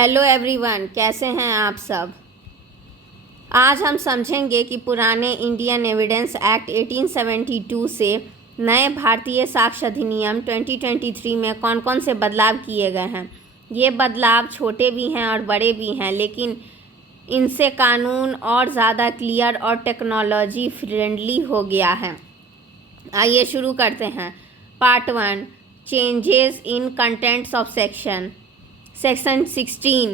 Hello everyone, कैसे हैं आप सब। आज हम समझेंगे कि पुराने इंडियन एविडेंस एक्ट 1872 से नए भारतीय साक्ष्य अधिनियम 2023 में कौन कौन से बदलाव किए गए हैं। ये बदलाव छोटे भी हैं और बड़े भी हैं, लेकिन इनसे कानून और ज़्यादा क्लियर और टेक्नोलॉजी फ्रेंडली हो गया है। आइए शुरू करते हैं। Part 1, changes in contents of section 16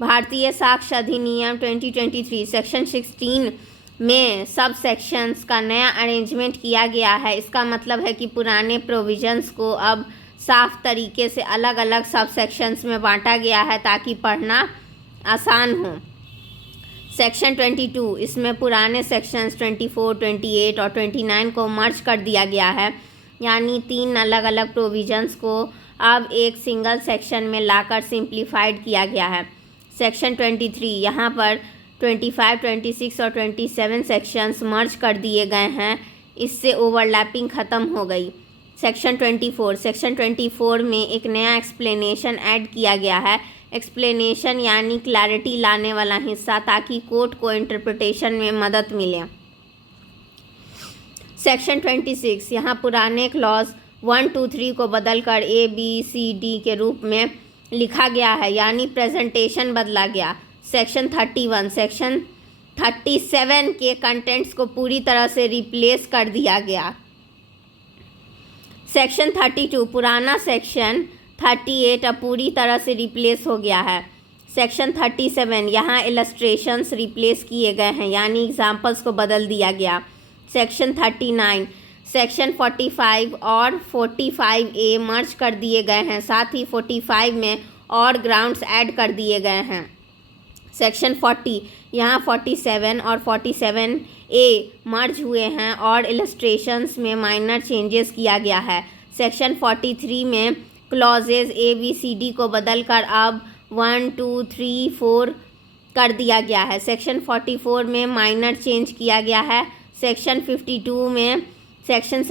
भारतीय साक्ष्य अधिनियम 2023 सेक्शन 16 में सब सेक्शंस का नया अरेंजमेंट किया गया है। इसका मतलब है कि पुराने प्रोविजंस को अब साफ तरीके से अलग अलग सब सेक्शंस में बांटा गया है ताकि पढ़ना आसान हो। सेक्शन 22, इसमें पुराने सेक्शंस 24, 28 और 29 को मर्ज कर दिया गया है, यानी 3 अलग अलग प्रोविजंस को अब एक सिंगल सेक्शन में लाकर सिंप्लीफाइड किया गया है। सेक्शन 23, यहाँ पर 25, 26 और 27 सेक्शंस मर्ज कर दिए गए हैं। इससे ओवरलैपिंग ख़त्म हो गई। सेक्शन 24 में एक नया एक्सप्लेनेशन ऐड किया गया है। एक्सप्लेनेशन यानी क्लैरिटी लाने वाला हिस्सा, ताकि कोर्ट को इंटरप्रिटेशन में मदद मिले। सेक्शन 26, यहाँ पुराने क्लॉज 1, 2, 3 को बदलकर A, B, C, D के रूप में लिखा गया है, यानी प्रेजेंटेशन बदला गया। सेक्शन 37 के कंटेंट्स को पूरी तरह से रिप्लेस कर दिया गया। सेक्शन 32, पुराना सेक्शन 38 अब पूरी तरह से रिप्लेस हो गया है। सेक्शन 37, यहाँ इलस्ट्रेशंस रिप्लेस किए गए हैं, यानी एग्जाम्पल्स को बदल दिया गया। सेक्शन 39, सेक्शन 45 और 45A मर्ज कर दिए गए हैं, साथ ही 45 में और ग्राउंड्स ऐड कर दिए गए हैं। सेक्शन 40, यहाँ 47 और 47A मर्ज हुए हैं और इलस्ट्रेशंस में माइनर चेंजेस किया गया है। सेक्शन 43 में clauses A, B, C, D को बदलकर अब 1, 2, 3, 4 कर दिया गया है। सेक्शन 44 में माइनर चेंज किया गया है। सेक्शन 52 में सेक्शन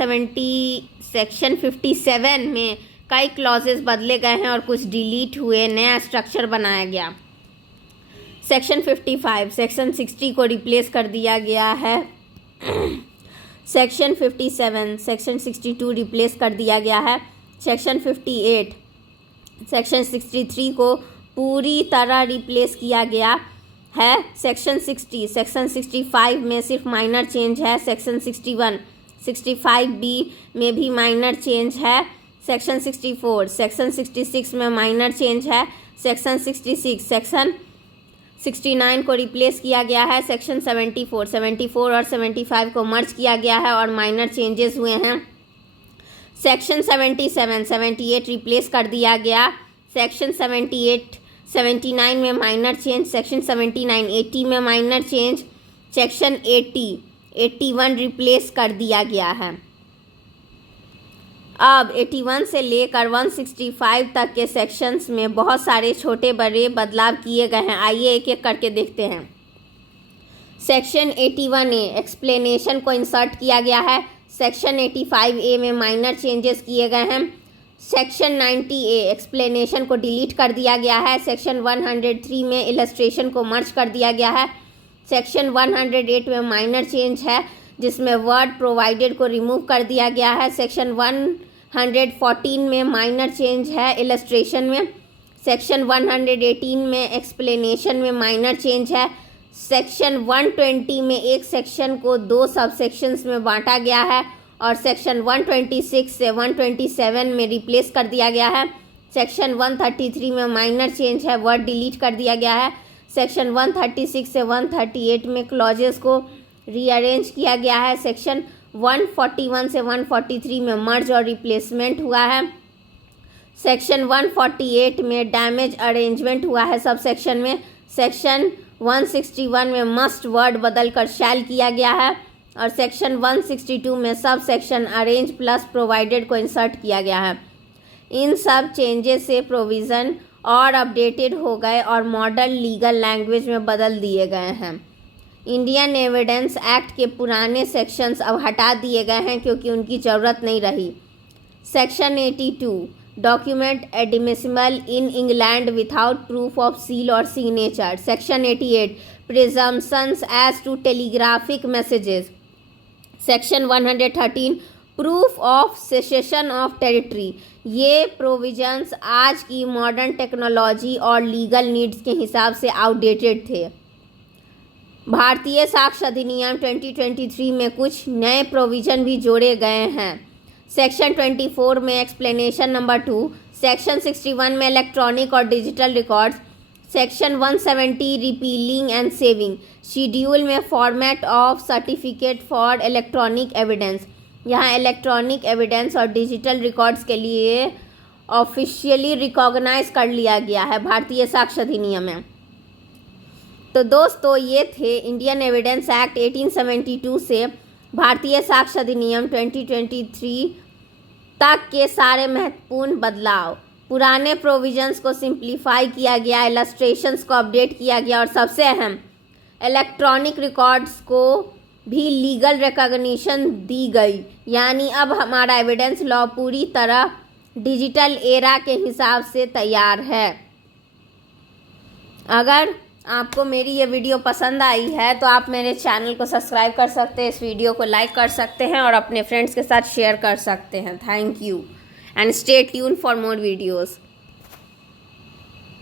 57 में कई क्लॉजेस बदले गए हैं और कुछ डिलीट हुए, नया स्ट्रक्चर बनाया गया। सेक्शन 55, सेक्शन 60 को रिप्लेस कर दिया गया है। सेक्शन 57, सेक्शन 62 रिप्लेस कर दिया गया है। सेक्शन 58, सेक्शन 63 को पूरी तरह रिप्लेस किया गया है। सेक्शन 60, सेक्शन 65 में सिर्फ माइनर चेंज है। सेक्शन 61, 65B में भी माइनर चेंज है। सेक्शन 64, सेक्शन 66 में माइनर चेंज है। सेक्शन 66, सेक्शन 69 को रिप्लेस किया गया है। सेक्शन 74 और 75 को मर्ज किया गया है और माइनर चेंजेस हुए हैं। सेक्शन 77, 78 रिप्लेस कर दिया गया। सेक्शन 79 में माइनर चेंज। सेक्शन 79, 80 में माइनर चेंज। सेक्शन 81 रिप्लेस कर दिया गया है। अब 81 से लेकर 165 तक के सेक्शंस में बहुत सारे छोटे बड़े बदलाव किए गए हैं। आइए एक एक करके देखते हैं। सेक्शन 81A, एक्सप्लेनेशन को इंसर्ट किया गया है। सेक्शन 85A में माइनर चेंजेस किए गए हैं। सेक्शन 90A, एक्सप्लेनेशन को डिलीट कर दिया गया है। सेक्शन 103 में इलस्ट्रेशन को मर्ज कर दिया गया है। सेक्शन 108 में माइनर चेंज है, जिसमें वर्ड प्रोवाइडेड को रिमूव कर दिया गया है। सेक्शन 114 में माइनर चेंज है इलस्ट्रेशन में। सेक्शन 118 में एक्सप्लेनेशन में माइनर चेंज है। सेक्शन 120 में एक सेक्शन को 2 सब सेक्शंस में बांटा गया है और सेक्शन 126 से 127 में रिप्लेस कर दिया गया है। सेक्शन 133 में माइनर चेंज है, वर्ड डिलीट कर दिया गया है। सेक्शन 136 से 138 में क्लॉजेस को रीअरेंज किया गया है। सेक्शन 141 से 143 में मर्ज और रिप्लेसमेंट हुआ है। सेक्शन 148 में डैमेज अरेंजमेंट हुआ है सब सेक्शन में। सेक्शन 161 में मस्ट वर्ड बदलकर शैल किया गया है और सेक्शन 162 में sub section arrange plus provided को इंसर्ट किया गया है। इन सब चेंजेस से प्रोविज़न और अपडेटेड हो गए और मॉडर्न लीगल लैंग्वेज में बदल दिए गए हैं। इंडियन एविडेंस एक्ट के पुराने सेक्शंस अब हटा दिए गए हैं क्योंकि उनकी ज़रूरत नहीं रही। Section 82, document admissible in England without proof of seal or signature. Section 88, presumptions as to telegraphic messages. Section 113, proof of cession of territory. ये प्रोविजंस आज की मॉडर्न टेक्नोलॉजी और लीगल नीड्स के हिसाब से आउटडेटेड थे। भारतीय साक्ष्य अधिनियम 2023 में कुछ नए प्रोविजन भी जोड़े गए हैं। सेक्शन 24 में एक्सप्लेनेशन नंबर 2, सेक्शन 61 में इलेक्ट्रॉनिक और digital records, section 170 repealing and saving, schedule में format of certificate for electronic evidence. यहाँ इलेक्ट्रॉनिक एविडेंस और डिजिटल रिकॉर्ड्स के लिए ऑफिशियली रिकॉग्नाइज कर लिया गया है भारतीय साक्ष्य अधिनियम में। तो दोस्तों ये थे इंडियन एविडेंस एक्ट 1872 से भारतीय साक्ष्य अधिनियम 2023 तक के सारे महत्वपूर्ण बदलाव। पुराने प्रोविजंस को सिंप्लीफाई किया गया, इलस्ट्रेशंस को अपडेट किया गया और सबसे अहम इलेक्ट्रॉनिक रिकॉर्ड्स को भी लीगल रिकॉग्निशन दी गई। यानी अब हमारा एविडेंस लॉ पूरी तरह डिजिटल एरा के हिसाब से तैयार है। अगर आपको मेरी ये वीडियो पसंद आई है तो आप मेरे चैनल को सब्सक्राइब कर सकते हैं, इस वीडियो को लाइक कर सकते हैं और अपने फ्रेंड्स के साथ शेयर कर सकते हैं। Thank you and stay tune for more videos.